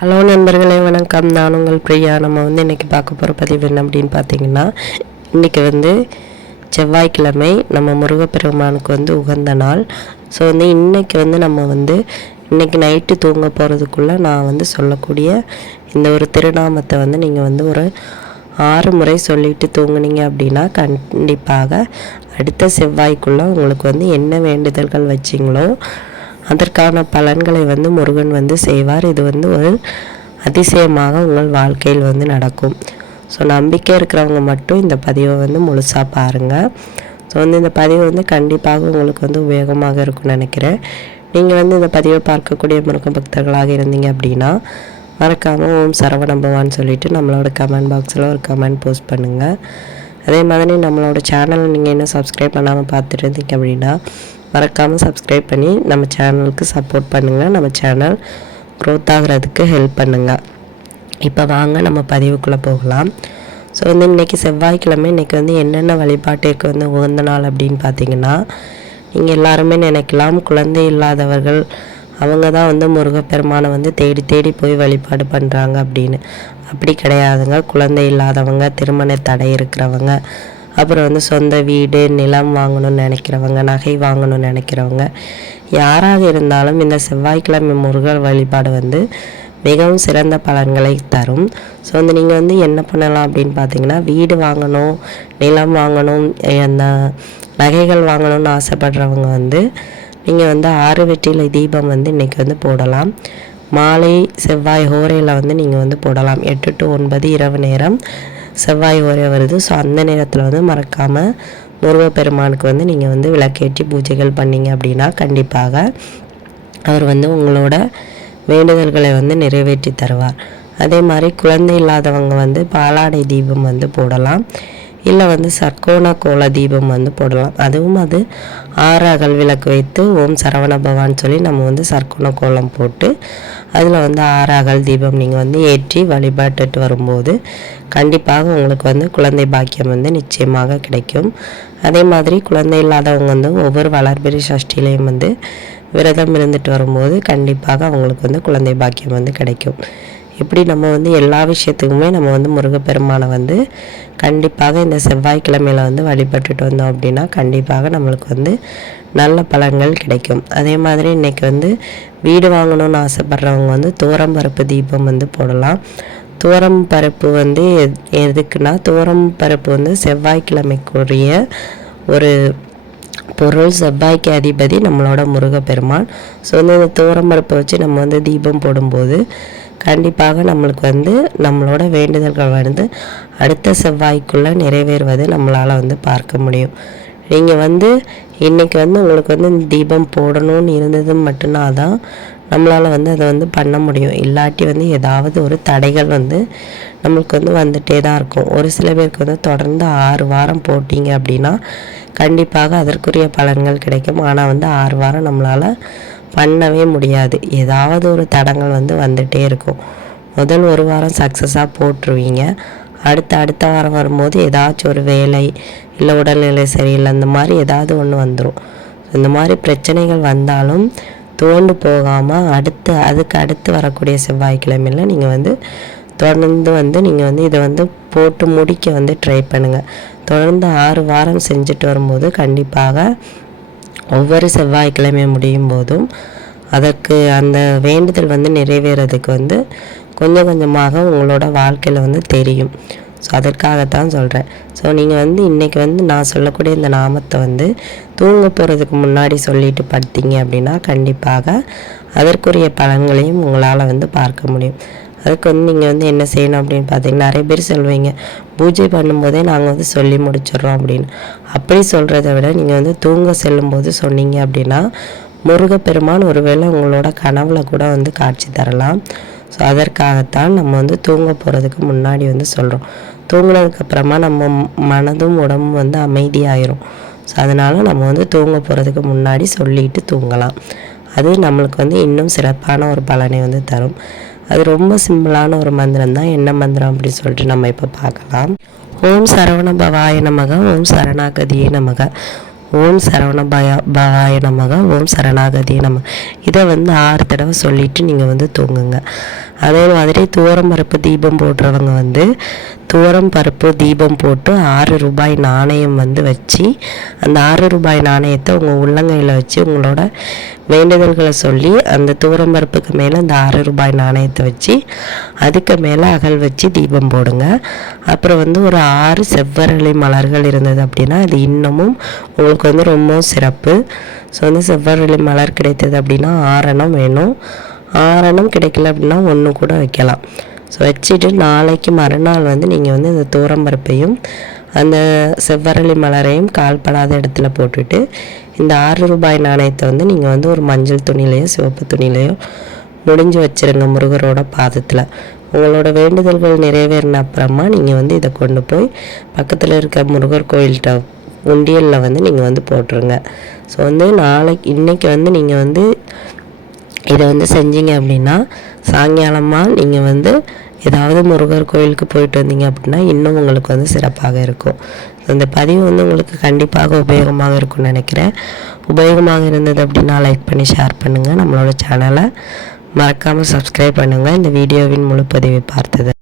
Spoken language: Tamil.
ஹலோ நண்பர்களே வணக்கம். நான் உங்கள் பிரியா. நம்ம வந்து இன்றைக்கி பார்க்க போகிற பதிவு என்ன அப்படின்னு பார்த்தீங்கன்னா இன்றைக்கி வந்து செவ்வாய்க்கிழமை நம்ம முருகப்பெருமானுக்கு வந்து உகந்த நாள். ஸோ வந்து இன்றைக்கி வந்து நம்ம வந்து இன்றைக்கி நைட்டு தூங்க போகிறதுக்குள்ளே நான் வந்து சொல்லக்கூடிய இந்த ஒரு திருநாமத்தை வந்து நீங்கள் வந்து ஒரு ஆறு முறை சொல்லிட்டு தூங்குனீங்க அப்படின்னா கண்டிப்பாக அடுத்த செவ்வாய்க்குள்ளே உங்களுக்கு வந்து என்ன வேண்டுதல்கள் வச்சிங்களோ அதற்கான பலன்களை வந்து முருகன் வந்து செய்வார். இது வந்து ஒரு அதிசயமாக உங்கள் வாழ்க்கையில் வந்து நடக்கும். ஸோ நம்பிக்கை இருக்கிறவங்க மட்டும் இந்த பதிவை வந்து முழுசாக பாருங்கள் ஸோ வந்து இந்த பதிவு வந்து கண்டிப்பாக உங்களுக்கு வந்து உபயோகமாக இருக்கும்னு நினைக்கிறேன். நீங்கள் வந்து இந்த பதிவை பார்க்கக்கூடிய முருக பக்தர்களாக இருந்தீங்க அப்படின்னா மறக்காமல் ஓம் சரவணபவான்னு சொல்லிட்டு நம்மளோட கமெண்ட் பாக்ஸில் ஒரு கமெண்ட் போஸ்ட் பண்ணுங்கள் அதே மாதிரி நம்மளோட சேனலை நீங்கள் இன்னும் சப்ஸ்கிரைப் பண்ணாமல் பார்த்துட்டு இருந்தீங்க அப்படின்னா மறக்காமல் சப்ஸ்கிரைப் பண்ணி நம்ம சேனலுக்கு சப்போர்ட் பண்ணுங்கள் நம்ம சேனல் க்ரோத் ஆகிறதுக்கு ஹெல்ப் பண்ணுங்கள் இப்போ வாங்க நம்ம பதிவுக்குள்ளே போகலாம். ஸோ வந்து இன்றைக்கி செவ்வாய்க்கிழமை இன்றைக்கி வந்து என்னென்ன வழிபாட்டிற்கு வந்து உகந்த நாள் அப்படின்னு பார்த்தீங்கன்னா நீங்கள் எல்லாருமே நினைக்கலாம் குழந்தை இல்லாதவர்கள் அவங்க தான் வந்து முருகப்பெருமானை வந்து தேடி தேடி போய் வழிபாடு பண்ணுறாங்க அப்படின்னு. அப்படி கிடையாதுங்க. குழந்தை இல்லாதவங்க திருமண தடை இருக்கிறவங்க அப்புறம் வந்து சொந்த வீடு நிலம் வாங்கணும்னு நினைக்கிறவங்க நகை வாங்கணும்னு நினைக்கிறவங்க யாராக இருந்தாலும் இந்த செவ்வாய்க்கிழமை முருகர் வழிபாடு வந்து மிகவும் சிறந்த பலன்களை தரும். ஸோ வந்து நீங்கள் வந்து என்ன பண்ணலாம் அப்படின்னு பார்த்தீங்கன்னா வீடு வாங்கணும் நிலம் வாங்கணும் அந்த நகைகள் வாங்கணும்னு ஆசைப்படுறவங்க வந்து நீங்கள் வந்து ஆறு வெற்றிலை தீபம் வந்து இன்றைக்கி வந்து போடலாம். மாலை செவ்வாய் ஹோரையில் வந்து நீங்கள் வந்து போடலாம். எட்டு டு ஒன்பது இரவு நேரம். செவ்வாய் ஓரே வருது. ஸோ அந்த நேரத்தில் வந்து மறக்காமல் முருகப்பெருமானுக்கு வந்து நீங்கள் வந்து விளக்கேற்றி பூஜைகள் பண்ணீங்க அப்படின்னா கண்டிப்பாக அவர் வந்து உங்களோட வேண்டுதல்களை வந்து நிறைவேற்றி தருவார். அதே மாதிரி குழந்தை இல்லாதவங்க வந்து பாலாடை தீபம் வந்து போடலாம். இல்லை வந்து சர்க்கோண கோல தீபம் வந்து போடலாம். அதுவும் அது ஆறு அகல் விளக்கு வைத்து ஓம் சரவண பவான்னு சொல்லி நம்ம வந்து சர்க்கோண கோலம் போட்டு அதில் வந்து ஆறு அகல் தீபம் நீங்கள் வந்து ஏற்றி வழிபாட்டுட்டு வரும்போது கண்டிப்பாக உங்களுக்கு வந்து குழந்தை பாக்கியம் வந்து நிச்சயமாக கிடைக்கும். அதே மாதிரி குழந்தை இல்லாதவங்க வந்து ஒவ்வொரு வளர்பிரி சஷ்டிலையும் வந்து விரதம் இருந்துட்டு வரும்போது கண்டிப்பாக அவங்களுக்கு வந்து குழந்தை பாக்கியம் வந்து கிடைக்கும். இப்படி நம்ம வந்து எல்லா விஷயத்துக்குமே நம்ம வந்து முருகப்பெருமானை வந்து கண்டிப்பாக இந்த செவ்வாய்க்கிழமையில் வந்து வழிபட்டுட்டு வந்தோம் அப்படின்னா கண்டிப்பாக நம்மளுக்கு வந்து நல்ல பலன்கள் கிடைக்கும். அதே மாதிரி இன்றைக்கி வந்து வீடு வாங்கணும்னு ஆசைப்பட்றவங்க வந்து தூரம் பருப்பு தீபம் வந்து போடலாம். தூரம் பருப்பு வந்து எதுக்குன்னா தூரம் பருப்பு வந்து செவ்வாய்க்கிழமைக்குரிய ஒரு பொருள் செவ்வாய்க்கு அதிபதி நம்மளோட முருகப்பெருமான். ஸோ வந்து இந்த தூரம்பருப்பை வச்சு நம்ம வந்து தீபம் போடும்போது கண்டிப்பாக நம்மளுக்கு வந்து நம்மளோட வேண்டுதல்கள் வந்து அடுத்த செவ்வாய்க்குள்ளே நிறைவேறுவதை நம்மளால் வந்து பார்க்க முடியும். நீங்கள் வந்து இன்றைக்கி வந்து உங்களுக்கு வந்து இந்த தீபம் போடணும்னு இருந்தது மட்டும்னா தான் நம்மளால் வந்து அதை வந்து பண்ண முடியும். இல்லாட்டி வந்து ஏதாவது ஒரு தடைகள் வந்து நம்மளுக்கு வந்து வந்துகிட்டே தான் இருக்கும். ஒரு சில பேருக்கு வந்து தொடர்ந்து ஆறு வாரம் போட்டிங்க அப்படின்னா கண்டிப்பாக அதற்குரிய பலன்கள் கிடைக்கும். ஆனால் வந்து ஆறு வாரம் நம்மளால் பண்ணவே முடியாது. ஏதாவது ஒரு தடங்கள் வந்து வந்துகிட்டே இருக்கும். முதல் ஒரு வாரம் சக்ஸஸாக போட்டுருவீங்க. அடுத்த அடுத்த வாரம் வரும்போது ஏதாச்சும் ஒரு வேலை இல்லை உடல்நிலை சரியில்லை அந்த மாதிரி ஏதாவது ஒன்று வந்துடும் இந்த மாதிரி பிரச்சனைகள் வந்தாலும் தோண்டு போகாமல் அடுத்து அதுக்கு அடுத்து வரக்கூடிய செவ்வாய்க்கிழமையில் நீங்கள் வந்து தொடர்ந்து வந்து நீங்கள் வந்து இதை வந்து போட்டு முடிக்க வந்து ட்ரை பண்ணுங்கள் தொடர்ந்து ஆறு வாரம் செஞ்சுட்டு வரும்போது கண்டிப்பாக ஒவ்வொரு செவ்வாய்க்கிழமை முடியும் போதும் அதற்கு அந்த வேண்டுதல் வந்து நிறைவேறதுக்கு வந்து கொஞ்சம் கொஞ்சமாக உங்களோட வாழ்க்கையில் வந்து தெரியும். ஸோ அதற்காகத்தான் சொல்கிறேன் ஸோ நீங்கள் வந்து இன்றைக்கி வந்து நான் சொல்லக்கூடிய இந்த நாமத்தை வந்து தூங்க போகிறதுக்கு முன்னாடி சொல்லிட்டு படுத்தீங்க அப்படின்னா கண்டிப்பாக அதற்குரிய பலன்களையும் உங்களால் வந்து பார்க்க முடியும். அதுக்கு வந்து நீங்கள் வந்து என்ன செய்யணும் அப்படின்னு பார்த்தீங்கன்னா நிறைய பேர் சொல்லுவீங்க பூஜை பண்ணும்போதே நாங்கள் வந்து சொல்லி முடிச்சிடுறோம் அப்படின்னு. அப்படி சொல்கிறத விட நீங்கள் வந்து தூங்க செல்லும்போது சொன்னீங்க அப்படின்னா முருகப்பெருமான் ஒருவேளை உங்களோட கனவுல கூட வந்து காட்சி தரலாம். ஸோ அதற்காகத்தான் நம்ம வந்து தூங்க போகிறதுக்கு முன்னாடி வந்து சொல்கிறோம் தூங்கினதுக்கப்புறமா நம்ம மனதும் உடம்பும் வந்து அமைதியாயிரும். ஸோ அதனால் நம்ம வந்து தூங்க போகிறதுக்கு முன்னாடி சொல்லிட்டு தூங்கலாம். அது நம்மளுக்கு வந்து இன்னும் சிறப்பான ஒரு பலனை வந்து தரும். அது ரொம்ப சிம்பிளான ஒரு மந்திரம் தான். என்ன மந்திரம் அப்படின்னு சொல்லிட்டு நம்ம இப்போ பார்க்கலாம். ஓம் சரவண பவாய நமக ஓம் சரணாகதியே நமக ஓம் சரவண பயா பவாய நமக ஓம் சரணாகதியே நம இதை வந்து ஆறு தடவை சொல்லிவிட்டு நீங்கள் வந்து தூங்குங்க. அதே மாதிரி துவரம் பருப்பு தீபம் போடுறவங்க வந்து துவரம் பருப்பு தீபம் போட்டு ஆறு ரூபாய் நாணயம் வந்து வச்சு அந்த ஆறு ரூபாய் நாணயத்தை உங்கள் உள்ளங்கையில் வச்சு உங்களோட வேண்டுதல்களை சொல்லி அந்த துவரம் பருப்புக்கு மேலே அந்த ஆறு ரூபாய் நாணயத்தை வச்சு அதுக்கு மேலே அகல் வச்சு தீபம் போடுங்க. அப்புறம் வந்து ஒரு ஆறு செவ்வரளி மலர்கள் இருந்தது அப்படின்னா அது இன்னமும் உங்களுக்கு வந்து ரொம்ப சிறப்பு. ஸோ வந்து செவ்வரளி மலர் கிடைத்தது அப்படின்னா ஆரணம் வேணும். ஆறெண்ணம் கிடைக்கல அப்படின்னா ஒன்று கூட வைக்கலாம். ஸோ வச்சுட்டு நாளைக்கு மறுநாள் வந்து நீங்கள் வந்து இந்த தூரம்பருப்பையும் அந்த செவ்வரளி மலரையும் கால்படாத இடத்துல போட்டுட்டு இந்த ஆறு ரூபாய் நாணயத்தை வந்து நீங்கள் வந்து ஒரு மஞ்சள் துணியிலையோ சிவப்பு துணியிலையோ முடிஞ்சு வச்சிருங்க முருகரோட பாதத்தில். உங்களோட வேண்டுதல்கள் நிறைவேறின அப்புறமா நீங்கள் வந்து இதை கொண்டு போய் பக்கத்தில் இருக்க முருகர் கோயில்கிட்ட உண்டியலில் வந்து நீங்கள் வந்து போட்டுருங்க. ஸோ வந்து நாளைக்கு இன்றைக்கி வந்து நீங்கள் வந்து இதை வந்து செஞ்சீங்க அப்படின்னா சாயங்காலமாக நீங்கள் வந்து ஏதாவது முருகர் கோயிலுக்கு போயிட்டு வந்தீங்க அப்படின்னா இன்னும் உங்களுக்கு வந்து சிறப்பாக இருக்கும். இந்த பதிவு வந்து உங்களுக்கு கண்டிப்பாக உபயோகமாக இருக்கும்னு நினைக்கிறேன். உபயோகமாக இருந்தது அப்படின்னா லைக் பண்ணி ஷேர் பண்ணுங்கள் நம்மளோட சேனலை மறக்காமல் சப்ஸ்கிரைப் பண்ணுங்கள் இந்த வீடியோவின் முழு பதிவை பார்த்தது